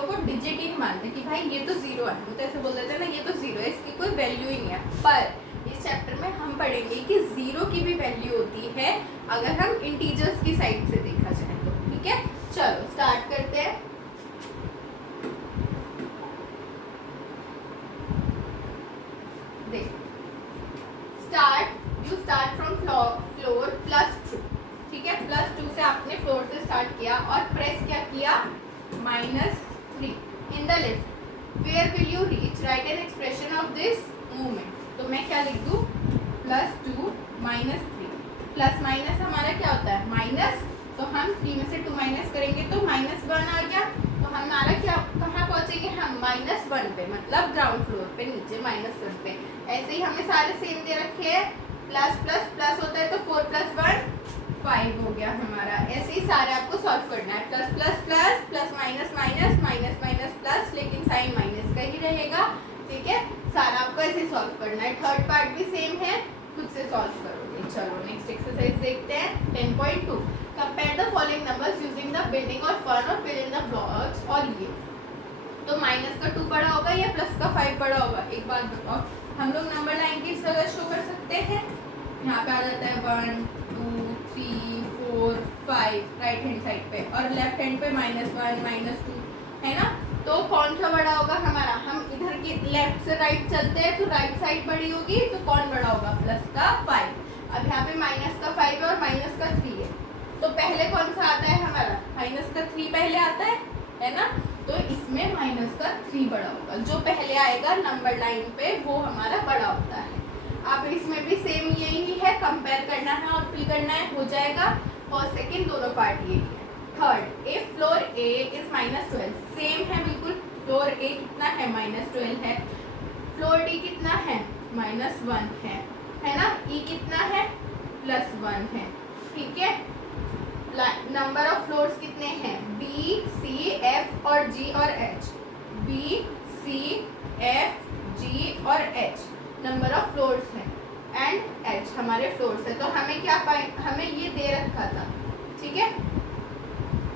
Zero को digit ही नहीं मानते कि भाई ये तो जीरो है, वो तो ऐसे बोल देते हैं ना ये तो जीरो है, इसकी कोई वैल्यू ही नहीं है। पर इस चैप्टर में हम पढ़ेंगे कि जीरो की भी वैल्यू होती है अगर हम इंटीजर्स की साइड से देखा जाए तो। ठीक है, चलो स्टार्ट करते हैं। देख यू स्टार्ट फ्रॉम फ्लोर +2। ठीक है, +2 से आपने फ्लोर से स्टार्ट किया और प्रेस क्या किया, -3 in the lift. Where will you reach, right an expression of this movement. तो मैं क्या लिख दूँ, +2 -3। प्लस माइनस हमारा क्या होता है माइनस, तो हम 3 में से 2 माइनस करेंगे तो -1 आ गया। तो हमारा क्या कहाँ पहुँचेंगे हम, -1 पे, मतलब ग्राउंड फ्लोर पे नीचे -1 पे। ऐसे ही हमें सारे सेम दे रखे हैं, प्लस प्लस प्लस होता है तो 4 + 1 5 हो गया हमारा। ऐसे ही सारे आपको सॉल्व करना है, plus plus plus plus minus minus minus minus plus, लेकिन साइन माइनस का ही रहेगा। ठीक है, सारा आपको ऐसे सॉल्व करना है। थर्ड पार्ट भी सेम है, खुद से सॉल्व करोगे। चलो नेक्स्ट एक्सरसाइज देखते हैं। 10.2 compare the following numbers using the building और फन और फिल इन द ब्लॉक्स। और ये तो माइनस का 2 बड़ा होगा या प्लस का 5 बड़ा होगा, एक बात बताओ। हम लोग नंबर लाइन की तरह शो कर सकते हैं, यहाँ पे आ जाता है 1 2 3 4 5 राइट हैंड साइड पे, और लेफ्ट हैंड पे -1 -2 है ना। तो कौन सा बड़ा होगा हमारा, हम इधर की लेफ्ट से राइट चलते हैं तो राइट साइड बड़ी होगी, तो कौन बड़ा होगा, प्लस का 5। अब यहाँ पे माइनस का 5 और माइनस का 3 है, तो पहले कौन सा आता है हमारा, माइनस का 3 पहले आता है ना। तो इसमें माइनस का 3 बड़ा होगा, जो पहले आएगा नंबर लाइन पे वो हमारा बड़ा होता है। अब इसमें भी सेम यही है, कंपेयर करना है और फिल करना है, हो जाएगा। फर्स्ट सेकंड दोनों पार्ट यही है। Third, if floor A is -12, same है बिल्कुल। फ्लोर ए कितना है, -12 है। फ्लोर डी कितना है, -1 है ना। ई कितना है, +1 है। ठीक है, नंबर ऑफ फ्लोर्स कितने हैं, बी सी एफ और जी और H. B C F G और एच नंबर ऑफ फ्लोर्स हैं, एंड एच हमारे फ्लोर्स है। तो हमें क्या हमें ये दे रखा था, ठीक है।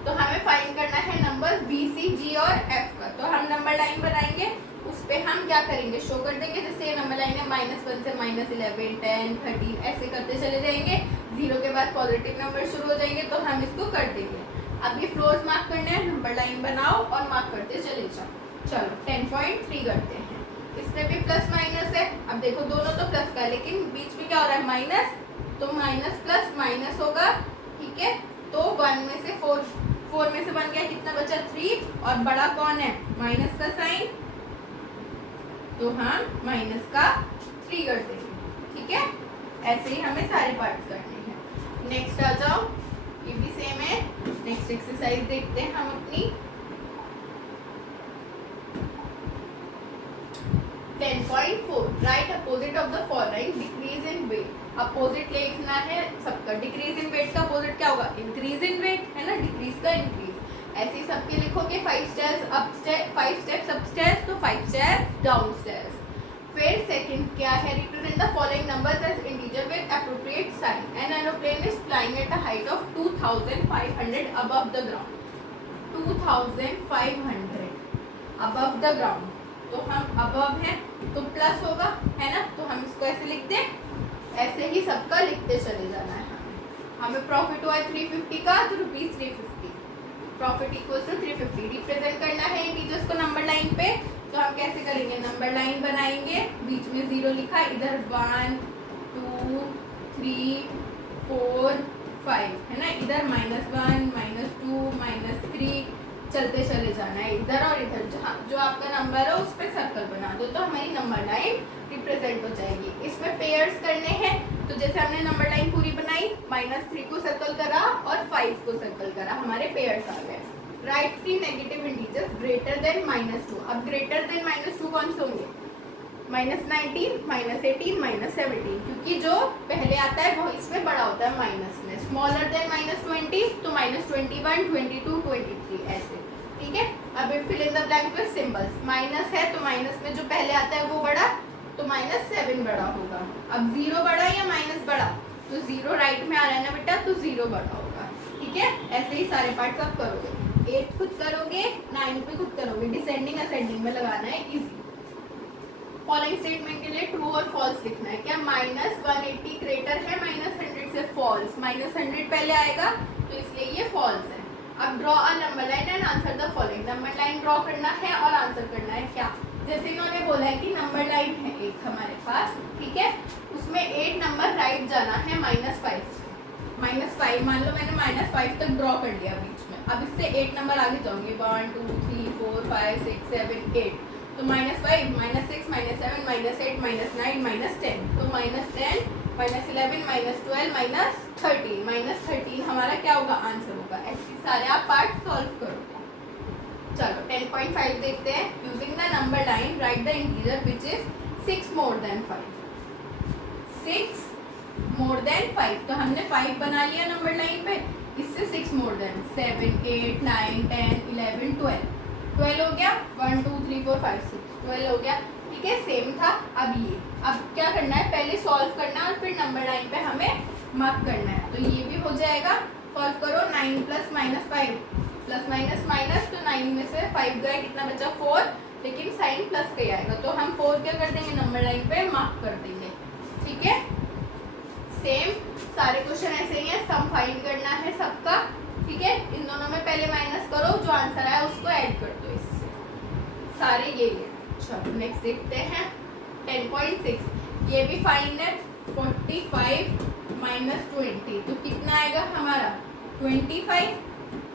तो हमें फाइंड करना है नंबर्स बी सी जी और एफ का। तो हम नंबर लाइन बनाएंगे, उस पर हम क्या करेंगे, शो कर देंगे। जैसे ये नंबर लाइन है, -1 से -11 10 13 ऐसे करते चले जाएंगे। 0 के बाद पॉजिटिव नंबर शुरू हो जाएंगे, तो हम इसको कर देंगे। अब ये फ्लोर्स मार्क करने हैं, नंबर लाइन बनाओ और मार्क करते चले जाओ। चलो 10.3 करते हैं। इसमें भी प्लस माइनस है। अब देखो दोनों तो प्लस का है, लेकिन बीच में क्या हो रहा है, माइनस, तो माइनस प्लस माइनस होगा। ठीक है, तो 1 में से 4 में से 1 गया, कितना बचा 3, और बड़ा कौन है, माइनस का साइन, तो हम माइनस का 3 कर देंगे। ठीक है, ऐसे ही हमें सारे पार्ट्स करने हैं। नेक्स्ट आ जाओ, ये भी सेम है। नेक्स्ट एक्सरसाइज देखते हैं हम अपनी। 10.4 write opposite of the following, decrease in weight. Opposite लिखना है सबका। डिक्रीज इन वेट का अपोजिट क्या होगा, इंक्रीज इन वेट, है ना। डिक्रीज का इंक्रीज। ऐसे ही सबके लिखोगे 5 steps up step, 5 steps up steps, तो 5 स्टेप्स डाउन स्टेप्स। फिर सेकंड क्या है, represent the following numbers as integer with appropriate sign. An aeroplane is flying at a height of 2500 above the ground. 2500 above the ground, तो हम above है तो plus होगा, है ना। तो हम इसको ऐसे लिख दें, ऐसे ही सबका लिखते चले जाना है। हमें प्रॉफिट हुआ है 350 का, तो ₹350, प्रॉफिट इक्वल्स टू 350। रिप्रेजेंट करना है इंटीजर्स को नंबर लाइन पे, तो हम कैसे करेंगे, नंबर लाइन बनाएंगे, बीच में 0 लिखा, इधर 1 2 3 4 5 है ना। इधर -1 -2 -3 चलते चले जाना है, इधर और इधर। जहाँ जो आपका नंबर है उस पर सर्कल बना दो, तो हमारी नंबर लाइन रिप्रेजेंट हो जाएगी। इसमें पेयर्स करने हैं, तो जैसे हमने नंबर लाइन पूरी बनाई, -3 को सर्कल करा और 5 को सर्कल करा, हमारे पेयर्स आ गए। Right 3 negative integers greater than -2। अब ग्रेटर देन -2 कौन से होंगे, -19 -18 -17, क्योंकि जो पहले आता है वो इसमें बड़ा होता है माइनस में। स्मॉलर देन -20, तो -21 22 23 ऐसे। ठीक है, अब fill in the blank with symbols. Minus है तो माइनस में जो पहले आता है वो बड़ा, तो -7 बड़ा होगा। अब 0 बड़ा या माइनस बड़ा, तो 0 राइट में आ रहा है ना बेटा, तो 0 बड़ा होगा। ठीक है, ऐसे ही सारे पार्ट्स आप करोगे। 8 खुद करोगे, 9 भी खुद करोगे, डिसेंडिंग असेंडिंग में लगाना है, इजी। फॉलोइंग स्टेटमेंट के लिए ट्रू और फॉल्स लिखना है। क्या -180 ग्रेटर है -100 से? फॉल्स। -100 पहले आएगा तो इसलिए ये फॉल्स है। अब draw a number line and answer the following. Number line draw करना है और आंसर करना है। क्या? जैसे इन्होंने बोला है कि नंबर लाइन है एक हमारे पास, ठीक है, उसमें 8 नंबर राइट जाना है -5 से। -5 मान लो मैंने -5 तक ड्रॉ कर लिया बीच में, अब इससे 8 नंबर आगे जाऊंगे, 1 2 3 4 5 6 7 8, तो -5 -6 -7 -8 -9 -10, तो -10 -11 -12 -13 -13 हमारा क्या होगा? आंसर होगा। ऐसे सारे आप पार्ट सॉल्व करो। चलो 10.5 देखते हैं। Using the number line right the integer which is 6 more than 5। 6 more than 5, तो हमने 5 बना लिया नंबर लाइन पे, इससे 6 मोर देन 7 8 9 10 11 12 12 हो गया। 1 2 3 4 5 6 12 हो गया, ठीक है, सेम था। अब क्या करना है? पहले सॉल्व करना है और फिर नंबर लाइन पे हमें मार्क करना है, तो ये भी हो जाएगा। सॉल्व करो। 9 plus minus 5 plus minus minus, तो 9 में से 5 गए, कितना बचा? 4, लेकिन साइन प्लस का ही आएगा, तो हम 4 क्या कर देंगे? नंबर लाइन पे मार्क कर देंगे, ठीक है। सेम सारे क्वेश्चन ऐसे ही है। सम फाइंड करना है सबका, ठीक है। इन दोनों में पहले माइनस करो, जो आंसर आया उसको ऐड कर दो इससे, सारे यही है। चलो नेक्स्ट देखते हैं 10.6। ये भी फाइंड है। 45 माइनस 20, तो कितना आएगा हमारा? 25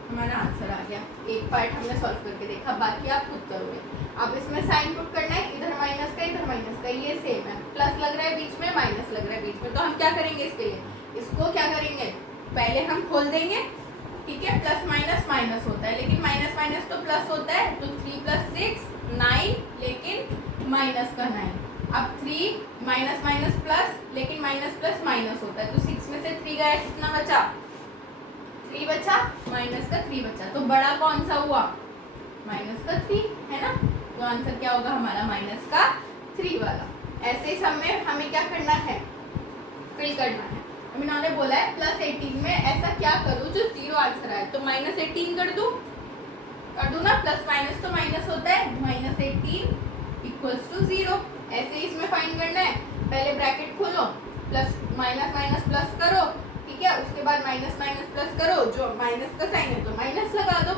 हमारा आंसर आ गया। एक पार्ट हमने सॉल्व करके देखा, बाकी आप खुद करोगे। अब इसमें साइन पुट करना है, इधर माइनस का इधर माइनस का, ये सेम है। प्लस लग रहा है बीच में, माइनस लग रहा है बीच में, तो हम क्या करेंगे इसके लिए? इसको क्या करेंगे? पहले हम खोल देंगे, ठीक है। प्लस माइनस माइनस होता है, लेकिन माइनस माइनस तो प्लस होता है, तो 3 + 6 9, लेकिन माइनस का 9। अब 3 माइनस माइनस प्लस, लेकिन माइनस प्लस माइनस होता है, तो 6 में से 3 गया, कितना बचा? 3 बचा, माइनस का 3 बचा, तो बड़ा कौन सा हुआ? माइनस का 3, है ना। तो आंसर क्या होगा हमारा? माइनस का 3 वाला। ऐसे ही सब में हमें क्या करना है? फिल करना है। अब इन्होंने बोला है +18 में ऐसा क्या करूँ जो 0 आंसर आए, तो -18 कर दूँ ना। प्लस माइनस तो माइनस होता है, -18 = 0। ऐसे ही इसमें फाइंड करना है। पहले ब्रैकेट खोलो, प्लस माइनस माइनस प्लस करो, ठीक है, उसके बाद माइनस माइनस प्लस करो, जो माइनस का साइन है तो माइनस लगा दो।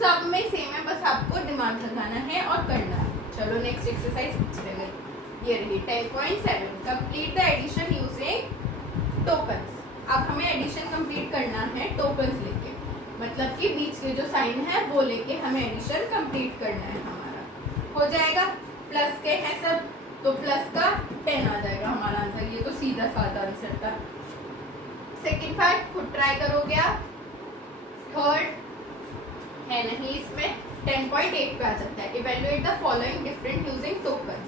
सब में सेम है, बस आपको दिमाग लगाना है और करना है। चलो नेक्स्ट एक्सरसाइज पीछे गई, ये रही 10.7। Complete the addition using tokens. अब हमें एडिशन कंप्लीट करना है टोकन्स लेके, मतलब कि बीच के जो साइन है वो लेके हमें एडिशन कंप्लीट करना है हमारा। हो जाएगा। प्लस के हैं सब, तो प्लस का 10 आ जाएगा हमारा आंसर। ये तो सीधा साधा आंसर था। सेकेंड पार्ट खुद ट्राई करोगे आप। थर्ड है नहीं इसमें। 10.8 पे आ जाता है। Evaluate the following different using tokens,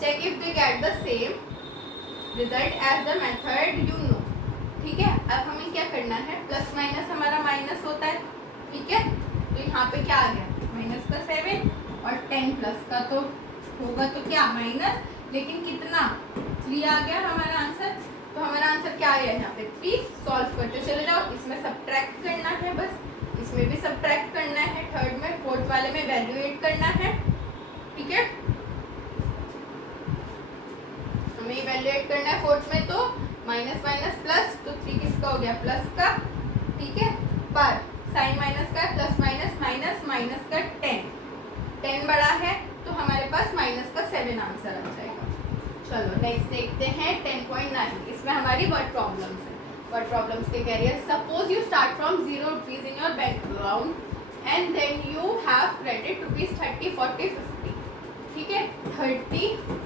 check if they get the same result as the method you know, ठीक है। अब हमें क्या करना है? प्लस माइनस हमारा माइनस होता है, ठीक है, तो यहाँ पे क्या आ गया? माइनस का 7, और 10 प्लस का तो होगा तो क्या? माइनस, लेकिन कितना? 3 आ गया हमारा आंसर। तो हमारा आंसर क्या आया यहाँ पे? 3। सॉल्व करते चले जाओ। इसमें सब्ट्रैक्ट करना है, बस इसमें भी सब्ट्रैक्ट करना है। थर्ड में, फोर्थ वाले में वैल्यूएट करना है, ठीक है। हमें इवैल्यूएट करना है फोर्थ में, तो माइनस माइनस प्लस, तो 3 किसका हो गया? प्लस का, ठीक है। पर साइन माइनस का, प्लस माइनस माइनस, माइनस का 10 बड़ा है, तो हमारे पास माइनस का 7 आंसर आ जाएगा। चलो नेक्स्ट देखते हैं 10.9। इसमें हमारी वर्ड प्रॉब्लम्स है। वर्ड प्रॉब्लम्स के कैरियर, suppose you start from 0 rupees in your bank account and then you have credit rupees 30 40 50, ठीक है। 30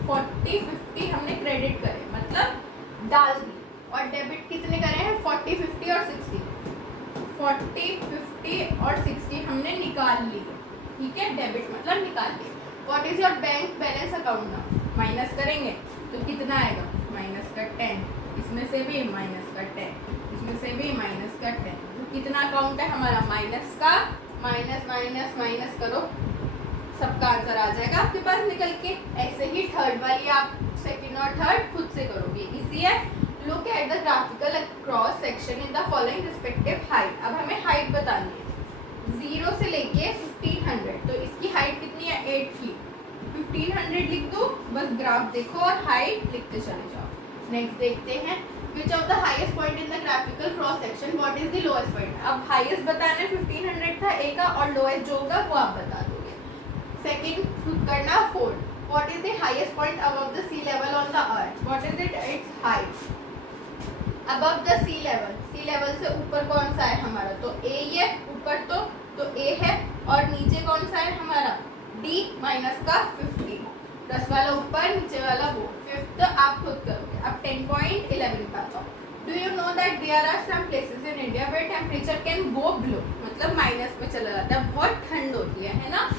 40 50 हमने क्रेडिट करे, मतलब डाल दी, और डेबिट कितने करे हैं? 40 50 और 60। 40 50 और 60 हमने निकाल लिए, ठीक है। डेबिट मतलब निकाल लिए। What is your bank balance account now? Minus करेंगे तो कितना आएगा? माइनस का 10, इसमें से भी माइनस का 10, इसमें से भी माइनस का 10, तो कितना अकाउंट है हमारा? माइनस का। माइनस माइनस माइनस करो, सबका आंसर आ जाएगा आपके पास निकल के। ऐसे ही थर्ड वाली आप सेकंड और थर्ड खुद से करोगे, इजी है। Look at the graphical cross section in the following respective height. अब हमें हाइट बतानी है, 0 से लेके 1500, तो इसकी हाइट कितनी है 8 फीट। 1500 लिख दो, बस ग्राफ देखो और हाइट लिखते चले जाओ। नेक्स्ट देखते हैं, which of the highest point in the graphical cross section, what is the lowest point. अब हाईएस्ट बताना है 1500 था ए का, और लोएस्ट जो होगा वो आप बता दोगे। सेकंड करना 4, what is the highest point above the sea level on the earth, what is it, its height above the sea level. Sea level से ऊपर कौन सा है हमारा, तो ए ही है ऊपर, तो ए है, और नीचे कौन सा है हमारा डी माइनस का 50, 10 वाला ऊपर नीचे वाला वो। फिफ्थ आप खुद करोगे। अब 10.11 पे आ जाओ। Do you know that there are some places in India where temperature can go below, मतलब माइनस में चला जाता है, बहुत ठंड होती है ना।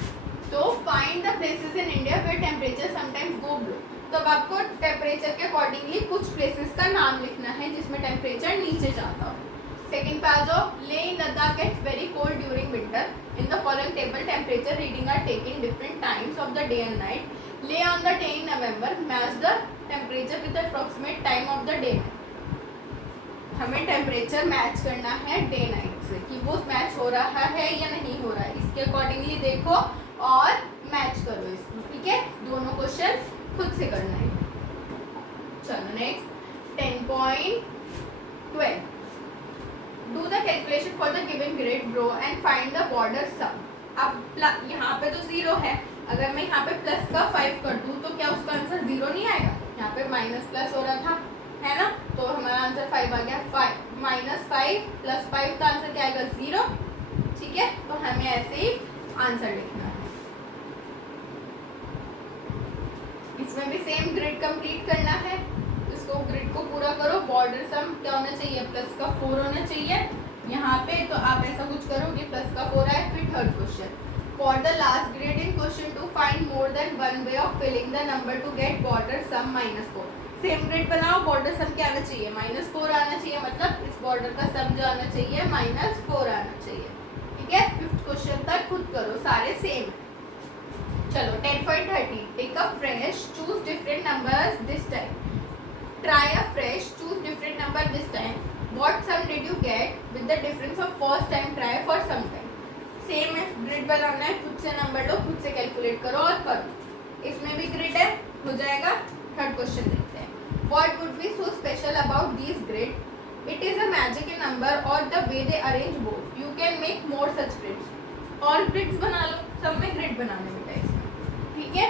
तो find the places in India where temperature sometimes go below. तो अब आपको टेम्परेचर के अकॉर्डिंगली कुछ प्लेसेस का नाम लिखना है जिसमें टेम्परेचर नीचे जाता हो। सेकंड पे आ जाओ, Leh in Ladakh gets very cold during winter, in the following table temperature reading are taken different times of the day and night, Leh on the day in November, match the temperature with the approximate time of the day. हमें temperature match करना है day night से कि वो match हो रहा है या नहीं हो रहा है, इसके अकॉर्डिंगली देखो और मैच करो इसमें, ठीक है। दोनों क्वेश्चन खुद से करना है। चलो next 10.12, do the calculation for the given grid row and find the border sum. अब यहाँ पे तो 0 है, अगर मैं यहाँ पे प्लस का 5 कर दूँ तो क्या उसका आंसर 0 नहीं आएगा, यहाँ पे माइनस प्लस हो रहा था है ना, तो हमारा आंसर 5 आ गया। 5 माइनस 5 प्लस 5 का आंसर क्या आएगा 0, ठीक है। तो हमें ऐसे ही आंसर लिखना है। इसमें भी सेम ग्रिड कंप्लीट करना है, इसको ग्रिड को पूरा करो। बॉर्डर सम क्या होना चाहिए, प्लस का 4 होना चाहिए यहाँ पे, तो आप ऐसा कुछ करोगे प्लस का 4 आए। फिर third question, for the last grid in question to find more than one way of filling the number to get border sum -4। Same grid बनाओ, बॉर्डर सम क्या आना चाहिए -4 आना चाहिए, मतलब इस बॉर्डर का सम जो आना चाहिए -4 आना चाहिए, ठीक है। फिफ्थ क्वेश्चन तक खुद करो, सारे सेम। चलो 10.30, take a fresh, choose different numbers this time, try a fresh, choose different number this time, what sum did you get with the difference of first time try for some time. Same है, grid बनाना है, खुद से number लो, खुद से calculate करो और करो। इसमें भी ग्रिड है, हो जाएगा। थर्ड क्वेश्चन देखते हैं, what would be so special about this grid, it is a magic in number or the way they arrange both, you can make more such grids. और ग्रिड्स बना लो, सब में ग्रिड बनाने बेटा इसमें, ठीक है।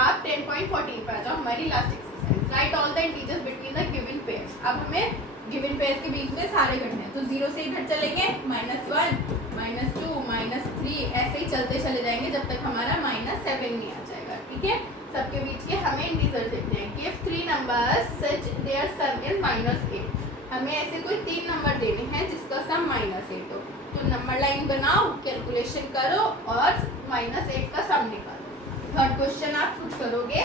आप 10.14 पे आ जाओ, हमारी last exercise, right all the integers between the given pairs. अब हमें गिवन पेयर्स के बीच में सारे करने हैं, तो 0 से इधर चलेंगे, -1 -2 -3 ऐसे ही चलते चले जाएंगे जब तक हमारा -7 नहीं आ जाएगा, ठीक है। सबके बीच के हमें इंटीजर देखते हैं। Give 3 numbers such their sum is -8। हमें ऐसे कोई 3 नंबर देने हैं जिसका सम -8 हो, तो नंबर लाइन बनाओ, कैलकुलेशन करो और -8 का सम निकालो। थर्ड क्वेश्चन आप खुद करोगे।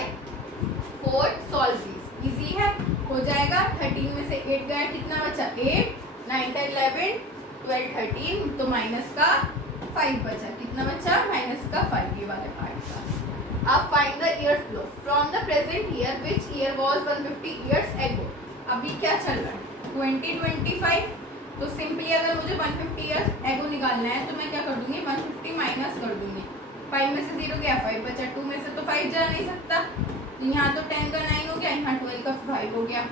फोर्थ सॉल्व दिस, इजी है, हो जाएगा। 13 में से 8 गया, कितना बचा 8, 9 10 11 12 13, तो माइनस का 5 बचा, कितना बचा -5, ये वाले पार्ट का। अब find the years below from the present year, which year was 150 years ago. अभी क्या चल रहा है 2025, तो सिंपली अगर मुझे 150 इयर्स एगो निकालना है तो मैं क्या कर दूंगी, 150 माइनस कर दूंगी। 5 में से 0 गया, 5 बचा, 2 में से तो 5 जा नहीं सकता, यहाँ तो 10 का 9 हो गया, यहाँ 12 का 5 हो गया।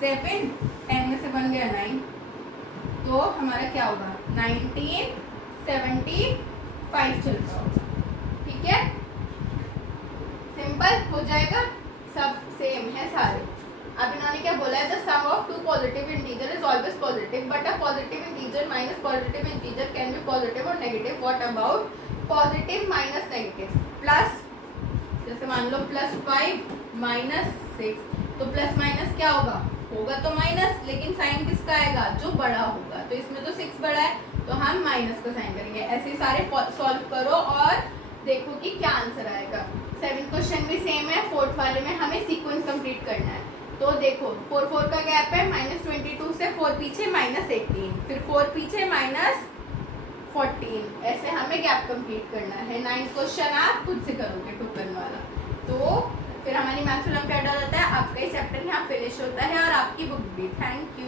7 10 में से 1 गया 9, तो हमारा क्या होगा 1975 चल रहा होगा, ठीक है। सिंपल हो जाएगा, सब सेम है सारे। अब इन्होंने क्या बोला है, the sum of two positive integer is always positive, but a positive integer minus positive integer can be positive or negative. What about positive minus negative? Plus, जैसे मान लो +5 -6, तो प्लस माइनस क्या होगा, होगा तो माइनस, लेकिन साइन किसका आएगा, जो बड़ा होगा। तो इसमें तो 6 बड़ा है, तो हम माइनस का साइन करेंगे। ऐसे सारे सॉल्व करो और देखो कि क्या आंसर आएगा। 7th क्वेश्चन भी सेम है, 4th वाले में हमें सीक्वेंस कंप्लीट करना है। तो देखो 4 का गैप है, -22 से 4 पीछे -18, फिर 4 पीछे -14, ऐसे हमें गैप कंप्लीट करना है। 9th क्वेश्चन आप खुद से करोगे टोकन वाला। तो फिर हमारी मैथ्स ओलंपियाड हो जाता है, आपका ही चैप्टर यहाँ फिनिश होता है और आपकी बुक भी। Thank you.